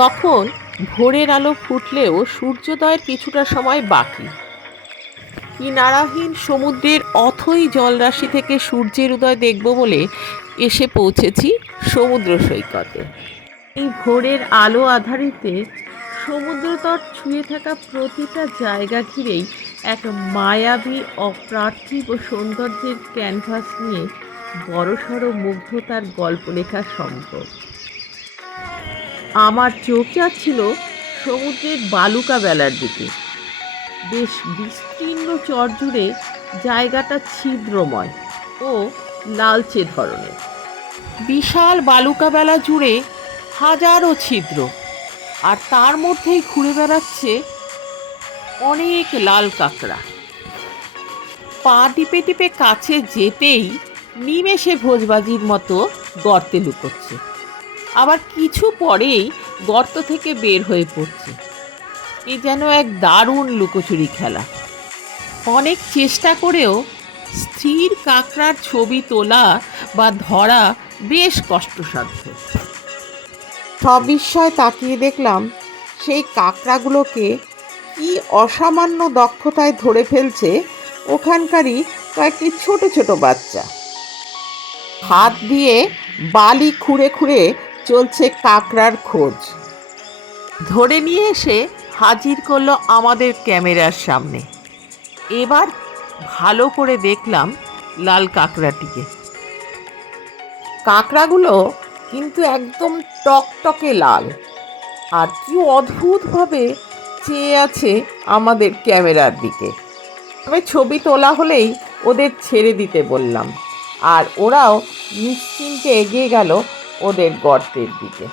তখন ভোরের আলো ফুটলেও সূর্যোদয়ের কিছুটা সময় বাকি। কিনারাহীন সমুদ্রের অথই জলরাশি থেকে সূর্যের উদয় দেখব বলে এসে পৌঁছেছি সমুদ্র সৈকতে। এই ভোরের আলো আধারিতে সমুদ্রতট ছুঁয়ে থাকা প্রতিটা জায়গা ঘিরেই এক মায়াবী অপার্থিব সৌন্দর্যের ক্যানভাস নিয়ে বড়সড় মুগ্ধতার গল্প লেখা সম্ভব। আমার চোখ যাচ্ছিল সমুদ্রের বালুকা বেলার দিকে। বেশ বিস্তীর্ণ চর জুড়ে জায়গাটা ছিদ্রময় ও লালচে ধরনের। বিশাল বালুকা বেলা জুড়ে হাজারো ছিদ্র, আর তার মধ্যেই ঘুরে বেড়াচ্ছে অনেক লাল কাঁকড়া। পা টিপে টিপে কাছে যেতেই নিমেষে ভোজবাজির মতো গর্তে লুকোচ্ছে, আবার কিছু পরেই গর্ত থেকে বের হয়ে পড়ছে। এ যেন এক দারুণ লুকোচুরি খেলা। অনেক চেষ্টা করেও স্থির কাঁকড়ার ছবি তোলা বা ধরা বেশ কষ্টসাধ্য। সবিস্ময়ে তাকিয়ে দেখলাম সেই কাঁকড়াগুলোকে কি অসামান্য দক্ষতায় ধরে ফেলছে ওখানকারই কয়েকটি ছোট ছোট বাচ্চা। হাত দিয়ে বালি খুঁড়ে খুঁড়ে চলছে কাঁকড়ার খোঁজ। ধরে নিয়ে এসে হাজির করলো আমাদের ক্যামেরার সামনে। এবার ভালো করে দেখলাম লাল কাঁকড়াটিকে। কাঁকড়াগুলো কিন্তু একদম টকটকে লাল, আর কি অদ্ভুতভাবে চেয়ে আছে আমাদের ক্যামেরার দিকে। তবে ছবি তোলা হলেই ওদের ছেড়ে দিতে বললাম, আর ওরাও নিশ্চিন্তে এগিয়ে গেল ওদের গর্তের দিকে।